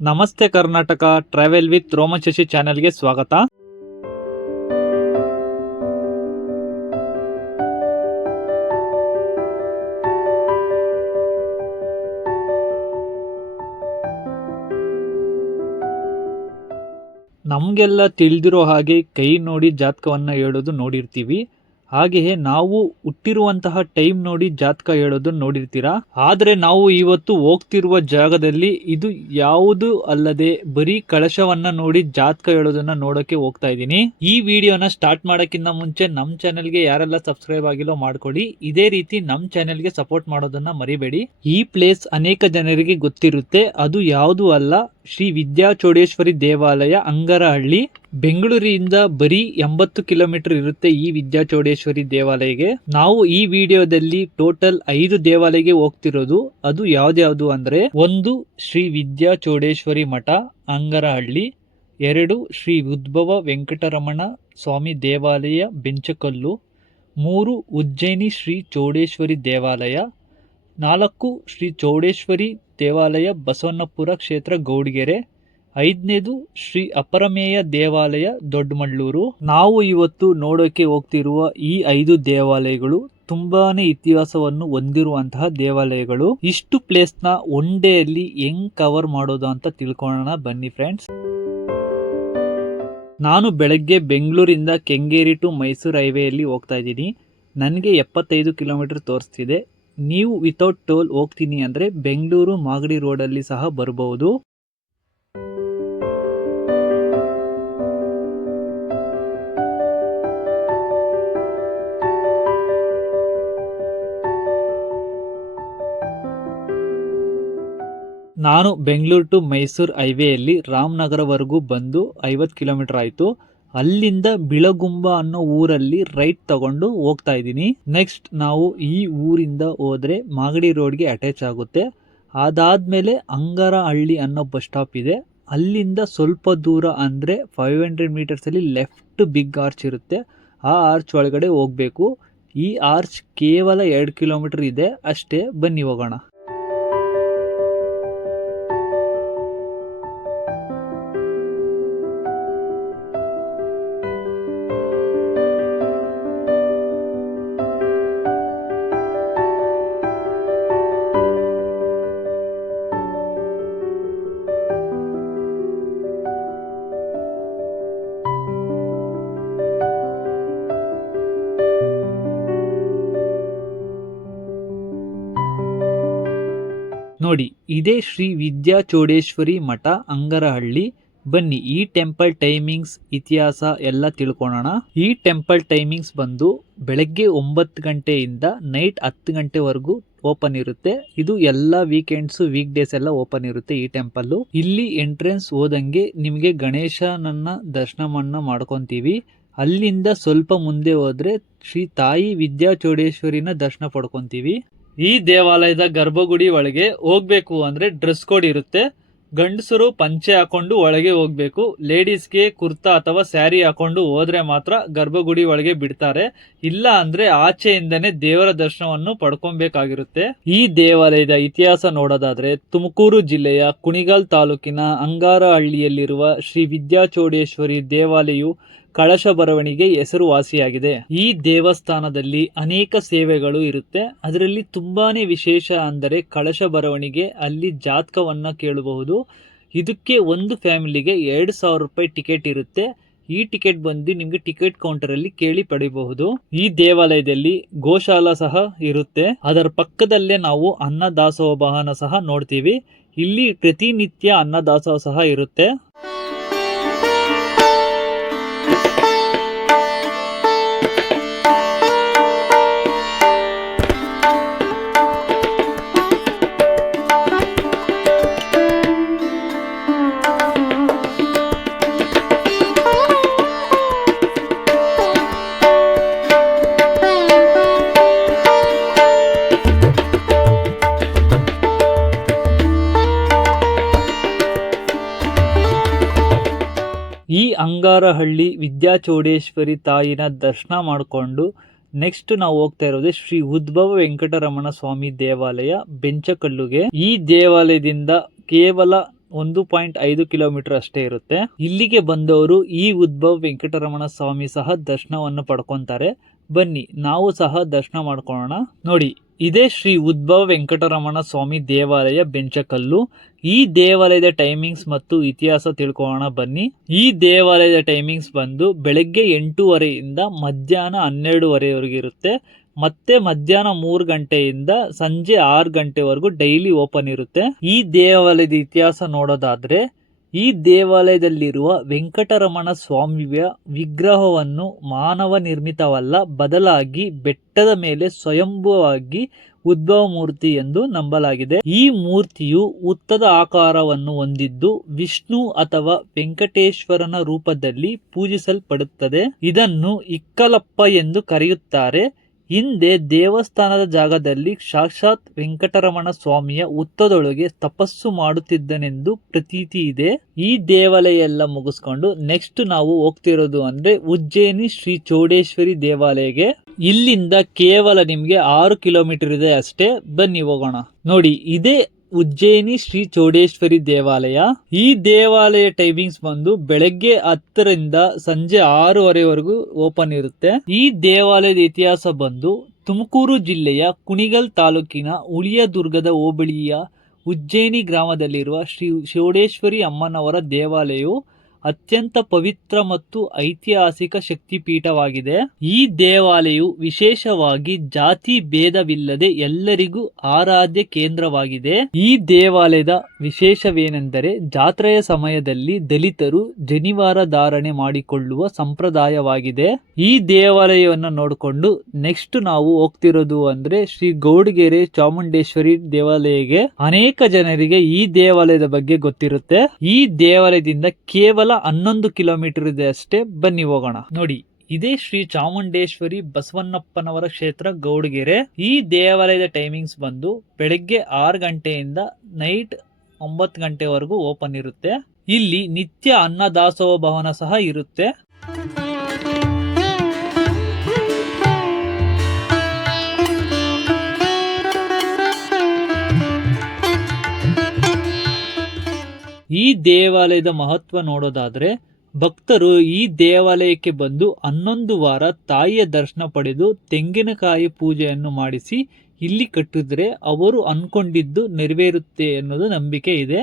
ನಮಸ್ತೆ Karnataka travel with Roman Shashi ಚಾನೆಲ್ಗೆ ಸ್ವಾಗತ. ನಮಗೆಲ್ಲ ತಿಳಿದಿರೋ ಹಾಗೆ ಕೈ ನೋಡಿ ಜಾತಕವನ್ನು ಹೇಳೋದು ನೋಡಿರ್ತೀವಿ. ಹಾಗೆಯೇ ನಾವು ಹುಟ್ಟಿರುವಂತಹ ಟೈಮ್ ನೋಡಿ ಜಾತಕ ಹೇಳೋದನ್ನ ನೋಡಿರ್ತೀರಾ. ಆದ್ರೆ ನಾವು ಇವತ್ತು ಹೋಗ್ತಿರುವ ಜಾಗದಲ್ಲಿ ಇದು ಯಾವುದು ಅಲ್ಲದೆ ಬರೀ ಕಳಶವನ್ನ ನೋಡಿ ಜಾತಕ ಹೇಳೋದನ್ನ ನೋಡೋಕೆ ಹೋಗ್ತಾ ಇದ್ದೀನಿ. ಈ ವಿಡಿಯೋನ ಸ್ಟಾರ್ಟ್ ಮಾಡೋಕ್ಕಿಂತ ಮುಂಚೆ ನಮ್ ಚಾನೆಲ್ಗೆ ಯಾರೆಲ್ಲ ಸಬ್ಸ್ಕ್ರೈಬ್ ಆಗಿಲ್ಲೋ ಮಾಡ್ಕೊಳ್ಳಿ. ಇದೇ ರೀತಿ ನಮ್ ಚಾನೆಲ್ಗೆ ಸಪೋರ್ಟ್ ಮಾಡೋದನ್ನ ಮರಿಬೇಡಿ. ಈ ಪ್ಲೇಸ್ ಅನೇಕ ಜನರಿಗೆ ಗೊತ್ತಿರುತ್ತೆ. ಅದು ಯಾವುದು ಅಲ್ಲ, ಶ್ರೀ ವಿದ್ಯಾಚೋಡೇಶ್ವರಿ ದೇವಾಲಯ, ಅಂಗರಹಳ್ಳಿ. ಬೆಂಗಳೂರಿನಿಂದ ಬರೀ 80 ಕಿಲೋಮೀಟರ್ ಇರುತ್ತೆ ಈ ವಿದ್ಯಾಚೋಡೇಶ್ವರಿ ದೇವಾಲಯಗೆ. ನಾವು ಈ ವಿಡಿಯೋದಲ್ಲಿ ಟೋಟಲ್ 5 ದೇವಾಲಯಗೆ ಹೋಗ್ತಿರೋದು. ಅದು ಯಾವ್ದ್ಯಾವ್ದು ಅಂದ್ರೆ, 1 ಶ್ರೀ ವಿದ್ಯಾಚೋಡೇಶ್ವರಿ ಮಠ, ಅಂಗರಹಳ್ಳಿ. 2 ಶ್ರೀ ಉದ್ಭವ ವೆಂಕಟರಮಣ ಸ್ವಾಮಿ ದೇವಾಲಯ, ಬೆಂಚಕಲ್ಲು. 3 ಉಜ್ಜಯಿನಿ ಶ್ರೀ ಚೌಡೇಶ್ವರಿ ದೇವಾಲಯ. 4 ಶ್ರೀ ಚೌಡೇಶ್ವರಿ ದೇವಾಲಯ, ಬಸವಣ್ಣಪುರ ಕ್ಷೇತ್ರ, ಗೌಡಿಗೆರೆ. 5ನೇದು ಶ್ರೀ ಅಪರಮೇಯ ದೇವಾಲಯ, ದೊಡ್ಡಮಳ್ಳೂರು. ನಾವು ಇವತ್ತು ನೋಡೋಕೆ ಹೋಗ್ತಿರುವ ಈ 5 ದೇವಾಲಯಗಳು ತುಂಬಾನೇ ಇತಿಹಾಸವನ್ನು ಹೊಂದಿರುವಂತಹ ದೇವಾಲಯಗಳು. ಇಷ್ಟು ಪ್ಲೇಸ್ ನ ಒನ್ ಡೇ ಅಲ್ಲಿ ಹೆಂಗ್ ಕವರ್ ಮಾಡೋದು ಅಂತ ತಿಳ್ಕೊಳ್ಳೋಣ ಬನ್ನಿ ಫ್ರೆಂಡ್ಸ್. ನಾನು ಬೆಳಗ್ಗೆ ಬೆಂಗಳೂರಿಂದ ಕೆಂಗೇರಿ ಟು ಮೈಸೂರು ಹೈವೇಯಲ್ಲಿ ಹೋಗ್ತಾ ಇದ್ದೀನಿ. ನನಗೆ 75 ಕಿಲೋಮೀಟರ್ ತೋರಿಸ್ತಿದೆ. ನೀವು ವಿತೌಟ್ ಟೋಲ್ ಹೋಗ್ತೀನಿ ಅಂದರೆ ಬೆಂಗಳೂರು ಮಾಗಡಿ ರೋಡಲ್ಲಿ ಸಹ ಬರಬಹುದು. ನಾನು ಬೆಂಗಳೂರು ಟು ಮೈಸೂರು ಹೈವೇಯಲ್ಲಿ ರಾಮನಗರವರೆಗೂ ಬಂದು 50 ಕಿಲೋಮೀಟರ್ ಆಯಿತು. ಅಲ್ಲಿಂದ ಬಿಳಗುಂಬ ಅನ್ನೋ ಊರಲ್ಲಿ ರೈಟ್ ತಗೊಂಡು ಹೋಗ್ತಾ ಇದ್ದೀನಿ. ನೆಕ್ಸ್ಟ್ ನಾವು ಈ ಊರಿಂದ ಹೋದ್ರೆ ಮಾಗಡಿ ರೋಡ್ಗೆ ಅಟ್ಯಾಚ್ ಆಗುತ್ತೆ. ಅದಾದ್ಮೇಲೆ ಅಂಗರಹಳ್ಳಿ ಅನ್ನೋ ಬಸ್ ಸ್ಟಾಪ್ ಇದೆ. ಅಲ್ಲಿಂದ ಸ್ವಲ್ಪ ದೂರ ಅಂದರೆ 500 ಮೀಟರ್ಸ್ ಅಲ್ಲಿ ಲೆಫ್ಟ್ ಬಿಗ್ ಆರ್ಚ್ ಇರುತ್ತೆ. ಆ ಆರ್ಚ್ ಒಳಗಡೆ ಹೋಗ್ಬೇಕು. ಈ ಆರ್ಚ್ ಕೇವಲ 2 ಕಿಲೋಮೀಟರ್ ಇದೆ ಅಷ್ಟೇ. ಬನ್ನಿ ಹೋಗೋಣ. ನೋಡಿ, ಇದೇ ಶ್ರೀ ವಿದ್ಯಾಚೋಡೇಶ್ವರಿ ಮಠ, ಅಂಗರಹಳ್ಳಿ. ಬನ್ನಿ ಈ ಟೆಂಪಲ್ ಟೈಮಿಂಗ್ಸ್, ಇತಿಹಾಸ ಎಲ್ಲ ತಿಳ್ಕೊಳ್ಳೋಣ. ಈ ಟೆಂಪಲ್ ಟೈಮಿಂಗ್ಸ್ ಬಂದು ಬೆಳಗ್ಗೆ 9 ಗಂಟೆಯಿಂದ ನೈಟ್ 10 ಗಂಟೆವರೆಗೂ ಓಪನ್ ಇರುತ್ತೆ. ಇದು ಎಲ್ಲ ವೀಕೆಂಡ್ಸ್, ವೀಕ್ ಡೇಸ್ ಎಲ್ಲ ಓಪನ್ ಇರುತ್ತೆ ಈ ಟೆಂಪಲ್. ಇಲ್ಲಿ ಎಂಟ್ರೆನ್ಸ್ ಹೋದಂಗೆ ನಿಮಗೆ ಗಣೇಶನನ್ನ ದರ್ಶನವನ್ನ ಮಾಡ್ಕೊಂತೀವಿ. ಅಲ್ಲಿಂದ ಸ್ವಲ್ಪ ಮುಂದೆ ಹೋದ್ರೆ ಶ್ರೀ ತಾಯಿ ವಿದ್ಯಾಚೋಡೇಶ್ವರಿನ ದರ್ಶನ ಪಡ್ಕೊಂತೀವಿ. ಈ ದೇವಾಲಯದ ಗರ್ಭಗುಡಿ ಒಳಗೆ ಹೋಗ್ಬೇಕು ಅಂದ್ರೆ ಡ್ರೆಸ್ ಕೋಡ್ ಇರುತ್ತೆ. ಗಂಡಸರು ಪಂಚೆ ಹಾಕೊಂಡು ಒಳಗೆ ಹೋಗ್ಬೇಕು. ಲೇಡೀಸ್ಗೆ ಕುರ್ತಾ ಅಥವಾ ಸ್ಯಾರಿ ಹಾಕೊಂಡು ಹೋದ್ರೆ ಮಾತ್ರ ಗರ್ಭಗುಡಿ ಒಳಗೆ ಬಿಡ್ತಾರೆ. ಇಲ್ಲ ಅಂದ್ರೆ ಆಚೆಯಿಂದನೇ ದೇವರ ದರ್ಶನವನ್ನು ಪಡ್ಕೊಬೇಕಾಗಿರುತ್ತೆ. ಈ ದೇವಾಲಯದ ಇತಿಹಾಸ ನೋಡೋದಾದ್ರೆ, ತುಮಕೂರು ಜಿಲ್ಲೆಯ ಕುಣಿಗಲ್ ತಾಲೂಕಿನ ಅಂಗಾರಹಳ್ಳಿಯಲ್ಲಿರುವ ಶ್ರೀ ವಿದ್ಯಾಚೋಡೇಶ್ವರಿ ದೇವಾಲಯವು ಕಳಶ ಬರವಣಿಗೆ ಹೆಸರುವಾಸಿಯಾಗಿದೆ. ಈ ದೇವಸ್ಥಾನದಲ್ಲಿ ಅನೇಕ ಸೇವೆಗಳು ಇರುತ್ತೆ. ಅದರಲ್ಲಿ ತುಂಬಾನೇ ವಿಶೇಷ ಅಂದರೆ ಕಳಶ ಬರವಣಿಗೆ. ಅಲ್ಲಿ ಜಾತಕವನ್ನ ಕೇಳಬಹುದು. ಇದಕ್ಕೆ ಒಂದು ಫ್ಯಾಮಿಲಿಗೆ 2000 ರೂಪಾಯಿ ಟಿಕೆಟ್ ಇರುತ್ತೆ. ಈ ಟಿಕೆಟ್ ಬಂದು ನಿಮ್ಗೆ ಟಿಕೆಟ್ ಕೌಂಟರ್ ಅಲ್ಲಿ ಕೇಳಿ ಪಡಿಬಹುದು. ಈ ದೇವಾಲಯದಲ್ಲಿ ಗೋಶಾಲ ಸಹ ಇರುತ್ತೆ. ಅದರ ಪಕ್ಕದಲ್ಲೇ ನಾವು ಅನ್ನದಾಸೋಹ ಸಹ ನೋಡ್ತೀವಿ. ಇಲ್ಲಿ ಪ್ರತಿನಿತ್ಯ ಅನ್ನದಾಸೋಹ ಸಹ ಇರುತ್ತೆ. ಈ ಅಂಗಾರಹಳ್ಳಿ ವಿದ್ಯಾಚೋಡೇಶ್ವರಿ ತಾಯಿನ ದರ್ಶನ ಮಾಡಿಕೊಂಡು ನೆಕ್ಸ್ಟ್ ನಾವು ಹೋಗ್ತಾ ಇರೋದು ಶ್ರೀ ಉದ್ಭವ ವೆಂಕಟರಮಣ ಸ್ವಾಮಿ ದೇವಾಲಯ, ಬೆಂಚಕಲ್ಲುಗೆ. ಈ ದೇವಾಲಯದಿಂದ ಕೇವಲ 1.5 ಕಿಲೋಮೀಟರ್ ಅಷ್ಟೇ ಇರುತ್ತೆ. ಇಲ್ಲಿಗೆ ಬಂದವರು ಈ ಉದ್ಭವ್ ವೆಂಕಟರಮಣ ಸ್ವಾಮಿ ಸಹ ದರ್ಶನವನ್ನು ಪಡ್ಕೊಂತಾರೆ. ಬನ್ನಿ ನಾವು ಸಹ ದರ್ಶನ ಮಾಡ್ಕೊಳ್ಳೋಣ. ನೋಡಿ, ಇದೇ ಶ್ರೀ ಉದ್ಭವ ವೆಂಕಟರಮಣ ಸ್ವಾಮಿ ದೇವಾಲಯ ಬೆಂಚಕಲ್ಲು. ಈ ದೇವಾಲಯದ ಟೈಮಿಂಗ್ಸ್ ಮತ್ತು ಇತಿಹಾಸ ತಿಳ್ಕೊಳ್ಳೋಣ ಬನ್ನಿ. ಈ ದೇವಾಲಯದ ಟೈಮಿಂಗ್ಸ್ ಬಂದು ಬೆಳಗ್ಗೆ 8:30 ಮಧ್ಯಾಹ್ನ 12:30 ಇರುತ್ತೆ. ಮತ್ತೆ ಮಧ್ಯಾಹ್ನ 3 ಗಂಟೆಯಿಂದ ಸಂಜೆ 6 ಗಂಟೆವರೆಗೂ ಡೈಲಿ ಓಪನ್ ಇರುತ್ತೆ. ಈ ದೇವಾಲಯದ ಇತಿಹಾಸ ನೋಡೋದಾದ್ರೆ, ಈ ದೇವಾಲಯದಲ್ಲಿರುವ ವೆಂಕಟರಮಣ ಸ್ವಾಮಿಯ ವಿಗ್ರಹವನ್ನು ಮಾನವ ನಿರ್ಮಿತವಲ್ಲ, ಬದಲಾಗಿ ಬೆಟ್ಟದ ಮೇಲೆ ಸ್ವಯಂಭೂವಾಗಿ ಉದ್ಭವ ಮೂರ್ತಿ ಎಂದು ನಂಬಲಾಗಿದೆ. ಈ ಮೂರ್ತಿಯು ಉತ್ತದ ಆಕಾರವನ್ನು ಹೊಂದಿದ್ದು ವಿಷ್ಣು ಅಥವಾ ವೆಂಕಟೇಶ್ವರನ ರೂಪದಲ್ಲಿ ಪೂಜಿಸಲ್ಪಡುತ್ತದೆ. ಇದನ್ನು ಇಕ್ಕಲಪ್ಪ ಎಂದು ಕರೆಯುತ್ತಾರೆ. ಹಿಂದೆ ದೇವಸ್ಥಾನದ ಜಾಗದಲ್ಲಿ ಸಾಕ್ಷಾತ್ ವೆಂಕಟರಮಣ ಸ್ವಾಮಿಯ ಹುತ್ತದೊಳಗೆ ತಪಸ್ಸು ಮಾಡುತ್ತಿದ್ದನೆಂದು ಪ್ರತೀತಿ ಇದೆ. ಈ ದೇವಾಲಯ ಎಲ್ಲ ಮುಗಿಸ್ಕೊಂಡು ನೆಕ್ಸ್ಟ್ ನಾವು ಹೋಗ್ತಿರೋದು ಅಂದ್ರೆ ಉಜ್ಜಯಿನಿ ಶ್ರೀ ಚೌಡೇಶ್ವರಿ ದೇವಾಲಯಗೆ. ಇಲ್ಲಿಂದ ಕೇವಲ ನಿಮ್ಗೆ 6 ಕಿಲೋಮೀಟರ್ ಇದೆ ಅಷ್ಟೇ. ಬನ್ನಿ ಹೋಗೋಣ. ನೋಡಿ, ಇದೇ ಉಜ್ಜಯಿನಿ ಶ್ರೀ ಚೌಡೇಶ್ವರಿ ದೇವಾಲಯ. ಈ ದೇವಾಲಯ ಟೈಮಿಂಗ್ಸ್ ಬಂದು ಬೆಳಗ್ಗೆ 10 ಸಂಜೆ 6:30 ಓಪನ್ ಇರುತ್ತೆ. ಈ ದೇವಾಲಯದ ಇತಿಹಾಸ ಬಂದು ತುಮಕೂರು ಜಿಲ್ಲೆಯ ಕುಣಿಗಲ್ ತಾಲೂಕಿನ ಉಳಿಯದುರ್ಗದ ಹೋಬಳಿಯ ಉಜ್ಜಯಿನಿ ಗ್ರಾಮದಲ್ಲಿರುವ ಶ್ರೀ ಚೌಡೇಶ್ವರಿ ಅಮ್ಮನವರ ದೇವಾಲಯವು ಅತ್ಯಂತ ಪವಿತ್ರ ಮತ್ತು ಐತಿಹಾಸಿಕ ಶಕ್ತಿಪೀಠವಾಗಿದೆ. ಈ ದೇವಾಲಯವು ವಿಶೇಷವಾಗಿ ಜಾತಿ ಭೇದವಿಲ್ಲದೆ ಎಲ್ಲರಿಗೂ ಆರಾಧ್ಯ ಕೇಂದ್ರವಾಗಿದೆ. ಈ ದೇವಾಲಯದ ವಿಶೇಷವೇನೆಂದರೆ ಜಾತ್ರೆಯ ಸಮಯದಲ್ಲಿ ದಲಿತರು ಜನಿವಾರ ಧಾರಣೆ ಮಾಡಿಕೊಳ್ಳುವ ಸಂಪ್ರದಾಯವಾಗಿದೆ. ಈ ದೇವಾಲಯವನ್ನು ನೋಡಿಕೊಂಡು ನೆಕ್ಸ್ಟ್ ನಾವು ಹೋಗ್ತಿರೋದು ಅಂದ್ರೆ ಶ್ರೀ ಗೌಡಗೆರೆ ಚಾಮುಂಡೇಶ್ವರಿ ದೇವಾಲಯಕ್ಕೆ. ಅನೇಕ ಜನರಿಗೆ ಈ ದೇವಾಲಯದ ಬಗ್ಗೆ ಗೊತ್ತಿರುತ್ತೆ. ಈ ದೇವಾಲಯದಿಂದ ಕೇವಲ 11 ಕಿಲೋಮೀಟರ್ ಇದೆ ಅಷ್ಟೇ. ಬನ್ನಿ ಹೋಗೋಣ. ನೋಡಿ, ಇದೇ ಶ್ರೀ ಚಾಮುಂಡೇಶ್ವರಿ ಬಸವಣ್ಣಪ್ಪನವರ ಕ್ಷೇತ್ರ ಗೌಡಗೆರೆ. ಈ ದೇವಾಲಯದ ಟೈಮಿಂಗ್ಸ್ ಬಂದು ಬೆಳಗ್ಗೆ 6 ಗಂಟೆಯಿಂದ ನೈಟ್ 9 ಗಂಟೆವರೆಗೂ ಓಪನ್ ಇರುತ್ತೆ. ಇಲ್ಲಿ ನಿತ್ಯ ಅನ್ನದಾಸೋಹ ಭವನ ಸಹ ಇರುತ್ತೆ. ಈ ದೇವಾಲಯದ ಮಹತ್ವ ನೋಡೋದಾದ್ರೆ, ಭಕ್ತರು ಈ ದೇವಾಲಯಕ್ಕೆ ಬಂದು 11 ವಾರ ತಾಯಿಯ ದರ್ಶನ ಪಡೆದು ತೆಂಗಿನಕಾಯಿ ಪೂಜೆಯನ್ನು ಮಾಡಿಸಿ ಇಲ್ಲಿ ಕಟ್ಟಿದ್ರೆ ಅವರು ಅನ್ಕೊಂಡಿದ್ದು ನೆರವೇರುತ್ತೆ ಅನ್ನೋದು ನಂಬಿಕೆ ಇದೆ.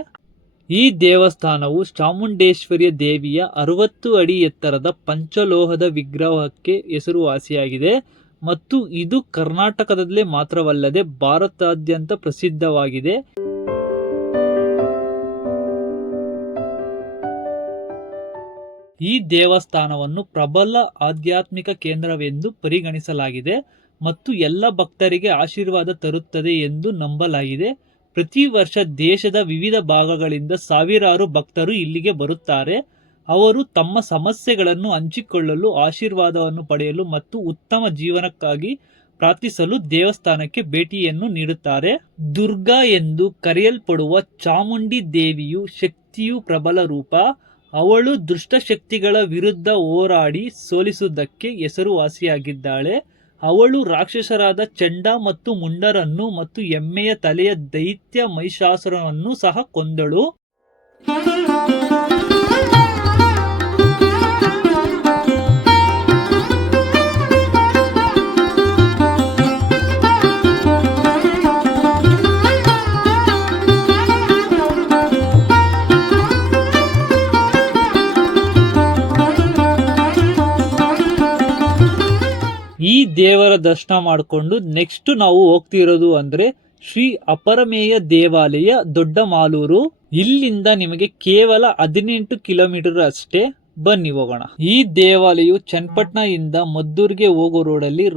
ಈ ದೇವಸ್ಥಾನವು ಚಾಮುಂಡೇಶ್ವರಿಯ ದೇವಿಯ 60 ಅಡಿ ಎತ್ತರದ ಪಂಚಲೋಹದ ವಿಗ್ರಹಕ್ಕೆ ಹೆಸರುವಾಸಿಯಾಗಿದೆ ಮತ್ತು ಇದು ಕರ್ನಾಟಕದಲ್ಲೇ ಮಾತ್ರವಲ್ಲದೆ ಭಾರತಾದ್ಯಂತ ಪ್ರಸಿದ್ಧವಾಗಿದೆ. ಈ ದೇವಸ್ಥಾನವನ್ನು ಪ್ರಬಲ ಆಧ್ಯಾತ್ಮಿಕ ಕೇಂದ್ರವೆಂದು ಪರಿಗಣಿಸಲಾಗಿದೆ ಮತ್ತು ಎಲ್ಲ ಭಕ್ತರಿಗೆ ಆಶೀರ್ವಾದ ತರುತ್ತದೆ ಎಂದು ನಂಬಲಾಗಿದೆ. ಪ್ರತಿ ವರ್ಷ ದೇಶದ ವಿವಿಧ ಭಾಗಗಳಿಂದ ಸಾವಿರಾರು ಭಕ್ತರು ಇಲ್ಲಿಗೆ ಬರುತ್ತಾರೆ. ಅವರು ತಮ್ಮ ಸಮಸ್ಯೆಗಳನ್ನು ಹಂಚಿಕೊಳ್ಳಲು, ಆಶೀರ್ವಾದವನ್ನು ಪಡೆಯಲು ಮತ್ತು ಉತ್ತಮ ಜೀವನಕ್ಕಾಗಿ ಪ್ರಾರ್ಥಿಸಲು ದೇವಸ್ಥಾನಕ್ಕೆ ಭೇಟಿಯನ್ನು ನೀಡುತ್ತಾರೆ. ದುರ್ಗಾ ಎಂದು ಕರೆಯಲ್ಪಡುವ ಚಾಮುಂಡಿ ದೇವಿಯು ಶಕ್ತಿಯು ಪ್ರಬಲ ರೂಪ. ಅವಳು ದುಷ್ಟಶಕ್ತಿಗಳ ವಿರುದ್ಧ ಹೋರಾಡಿ ಸೋಲಿಸುವುದಕ್ಕೆ ಹೆಸರುವಾಸಿಯಾಗಿದ್ದಾಳೆ. ಅವಳು ರಾಕ್ಷಸರಾದ ಚಂಡ ಮತ್ತು ಮುಂಡರನ್ನು ಮತ್ತು ಎಮ್ಮೆಯ ತಲೆಯ ದೈತ್ಯ ಮಹಿಷಾಸುರನನ್ನು ಸಹ ಕೊಂದಳು. ಈ ದೇವರ ದರ್ಶನ ಮಾಡಿಕೊಂಡು ನೆಕ್ಸ್ಟ್ ನಾವು ಹೋಗ್ತಿರೋದು ಅಂದ್ರೆ ಶ್ರೀ ಅಪರಮೇಯ ದೇವಾಲಯ ದೊಡ್ಡ ಮಾಲೂರು. ಇಲ್ಲಿಂದ ನಿಮಗೆ ಕೇವಲ 18 ಕಿಲೋಮೀಟರ್ ಅಷ್ಟೇ. ಬನ್ನಿ ಹೋಗೋಣ. ಈ ದೇವಾಲಯವು ಚನ್ನಪಟ್ಟಣ ಇಂದ ಮದ್ದೂರಿಗೆ ಹೋಗೋ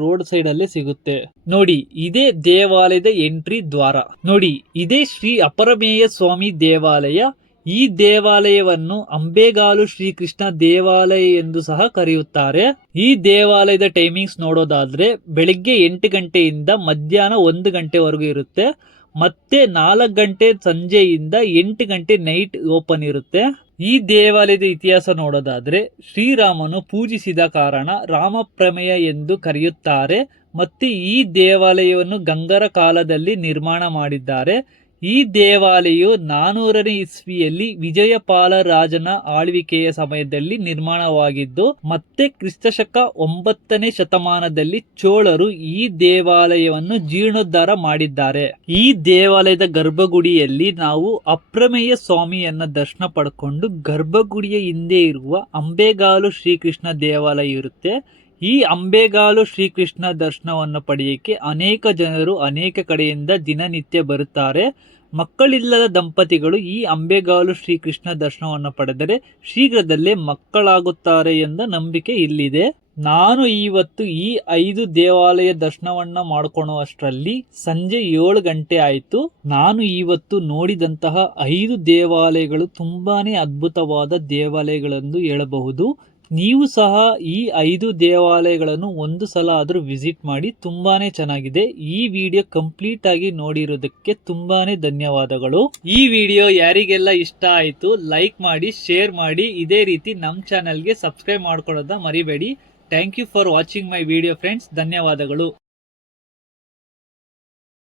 ರೋಡ್ ಸೈಡ್ ಅಲ್ಲೇ ಸಿಗುತ್ತೆ. ನೋಡಿ, ಇದೇ ದೇವಾಲಯದ ಎಂಟ್ರಿ ದ್ವಾರ. ನೋಡಿ, ಇದೇ ಶ್ರೀ ಅಪರಮೇಯ ಸ್ವಾಮಿ ದೇವಾಲಯ. ಈ ದೇವಾಲಯವನ್ನು ಅಂಬೇಗಾಲು ಶ್ರೀಕೃಷ್ಣ ದೇವಾಲಯ ಎಂದು ಸಹ ಕರೆಯುತ್ತಾರೆ. ಈ ದೇವಾಲಯದ ಟೈಮಿಂಗ್ಸ್ ನೋಡೋದಾದ್ರೆ ಬೆಳಿಗ್ಗೆ 8 ಗಂಟೆಯಿಂದ ಮಧ್ಯಾಹ್ನ 1 ಗಂಟೆವರೆಗೂ ಇರುತ್ತೆ. ಮತ್ತೆ 4 ಗಂಟೆ ಸಂಜೆಯಿಂದ 8 ಗಂಟೆ ನೈಟ್ ಓಪನ್ ಇರುತ್ತೆ. ಈ ದೇವಾಲಯದ ಇತಿಹಾಸ ನೋಡೋದಾದ್ರೆ ಶ್ರೀರಾಮನು ಪೂಜಿಸಿದ ಕಾರಣ ರಾಮಪ್ರಮೇಯ ಎಂದು ಕರೆಯುತ್ತಾರೆ. ಮತ್ತೆ ಈ ದೇವಾಲಯವನ್ನು ಗಂಗರ ಕಾಲದಲ್ಲಿ ನಿರ್ಮಾಣ ಮಾಡಿದ್ದಾರೆ. ಈ ದೇವಾಲಯವು 400ನೇ ಇಸ್ವಿಯಲ್ಲಿ ವಿಜಯಪಾಲ ರಾಜನ ಆಳ್ವಿಕೆಯ ಸಮಯದಲ್ಲಿ ನಿರ್ಮಾಣವಾಗಿದ್ದು ಮತ್ತೆ ಕ್ರಿಸ್ತಶಕ 9ನೇ ಶತಮಾನದಲ್ಲಿ ಚೋಳರು ಈ ದೇವಾಲಯವನ್ನು ಜೀರ್ಣೋದ್ಧಾರ ಮಾಡಿದ್ದಾರೆ. ಈ ದೇವಾಲಯದ ಗರ್ಭಗುಡಿಯಲ್ಲಿ ನಾವು ಅಪ್ರಮೇಯ ಸ್ವಾಮಿಯನ್ನ ದರ್ಶನ ಪಡ್ಕೊಂಡು ಗರ್ಭಗುಡಿಯ ಹಿಂದೆ ಇರುವ ಅಂಬೆಗಾಲು ಶ್ರೀಕೃಷ್ಣ ದೇವಾಲಯ ಇರುತ್ತೆ. ಈ ಅಂಬೆಗಾಲು ಶ್ರೀಕೃಷ್ಣ ದರ್ಶನವನ್ನು ಪಡೆಯಕ್ಕೆ ಅನೇಕ ಜನರು ಅನೇಕ ಕಡೆಯಿಂದ ದಿನನಿತ್ಯ ಬರುತ್ತಾರೆ. ಮಕ್ಕಳಿಲ್ಲದ ದಂಪತಿಗಳು ಈ ಅಂಬೆಗಾಲು ಶ್ರೀಕೃಷ್ಣ ದರ್ಶನವನ್ನು ಪಡೆದರೆ ಶೀಘ್ರದಲ್ಲೇ ಮಕ್ಕಳಾಗುತ್ತಾರೆ ಎಂದ ನಂಬಿಕೆ ಇಲ್ಲಿದೆ. ನಾನು ಇವತ್ತು ಈ 5 ದೇವಾಲಯ ದರ್ಶನವನ್ನ ಮಾಡ್ಕೊಳ್ಳುವಷ್ಟರಲ್ಲಿ ಸಂಜೆ 7 ಗಂಟೆ ಆಯಿತು. ನಾನು ಇವತ್ತು ನೋಡಿದಂತಹ 5 ದೇವಾಲಯಗಳು ತುಂಬಾನೇ ಅದ್ಭುತವಾದ ದೇವಾಲಯಗಳೆಂದು ಹೇಳಬಹುದು. ನೀವು ಸಹ ಈ 5 ದೇವಾಲಯಗಳನ್ನು ಒಂದು ಸಲ ಆದರೂ ವಿಸಿಟ್ ಮಾಡಿ, ತುಂಬಾನೇ ಚೆನ್ನಾಗಿದೆ. ಈ ವಿಡಿಯೋ ಕಂಪ್ಲೀಟ್ ಆಗಿ ನೋಡಿರೋದಕ್ಕೆ ತುಂಬಾನೇ ಧನ್ಯವಾದಗಳು. ಈ ವಿಡಿಯೋ ಯಾರಿಗೆಲ್ಲ ಇಷ್ಟ ಆಯಿತು ಲೈಕ್ ಮಾಡಿ, ಶೇರ್ ಮಾಡಿ, ಇದೇ ರೀತಿ ನಮ್ಮ ಚಾನಲ್ಗೆ ಸಬ್ಸ್ಕ್ರೈಬ್ ಮಾಡ್ಕೊಳ್ಳೋದನ್ನ ಮರಿಬೇಡಿ. Thank you for watching my video friends. ಧನ್ಯವಾದಗಳು.